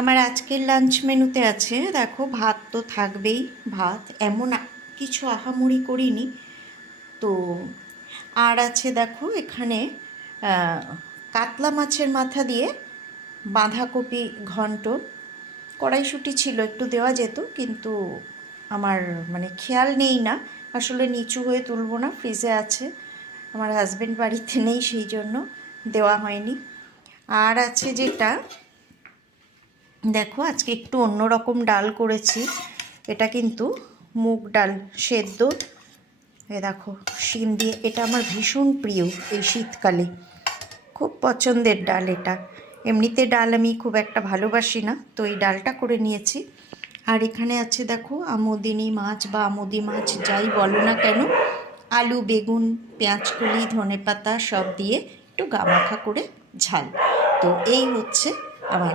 আমার আজকের লাঞ্চ মেনুতে আছে, দেখো ভাত তো থাকবেই, ভাত এমন কিছু আহামরি করিনি তো। আর আছে দেখো এখানে কাতলা মাছের মাথা দিয়ে বাঁধাকপি ঘন্ট। কড়াইশুঁটি ছিল, একটু দেওয়া যেত, কিন্তু আমার মানে খেয়াল নেই না, আসলে নিচু হয়ে তুলবো না, ফ্রিজে আছে, আমার হাজব্যান্ড বাড়িতে নেই, সেই জন্য দেওয়া হয়নি। আর আছে যেটা, দেখো আজকে একটু অন্যরকম ডাল করেছি, এটা কিন্তু মুগ ডাল সেদ্ধ, এ দেখো শিম দিয়ে, এটা আমার ভীষণ প্রিয় এই শীতকালে, খুব পছন্দের ডাল এটা। এমনিতে ডাল আমি খুব একটা ভালোবাসি না, তো এই ডালটা করে নিয়েছি। আর এখানে আছে দেখো আমোদিনী মাছ বা আমোদি মাছ যাই বলো না কেন, আলু বেগুন পেঁয়াজকলি ধনেপাতা সব দিয়ে একটু গামাখা করে ঝাল। তো এই হচ্ছে আমার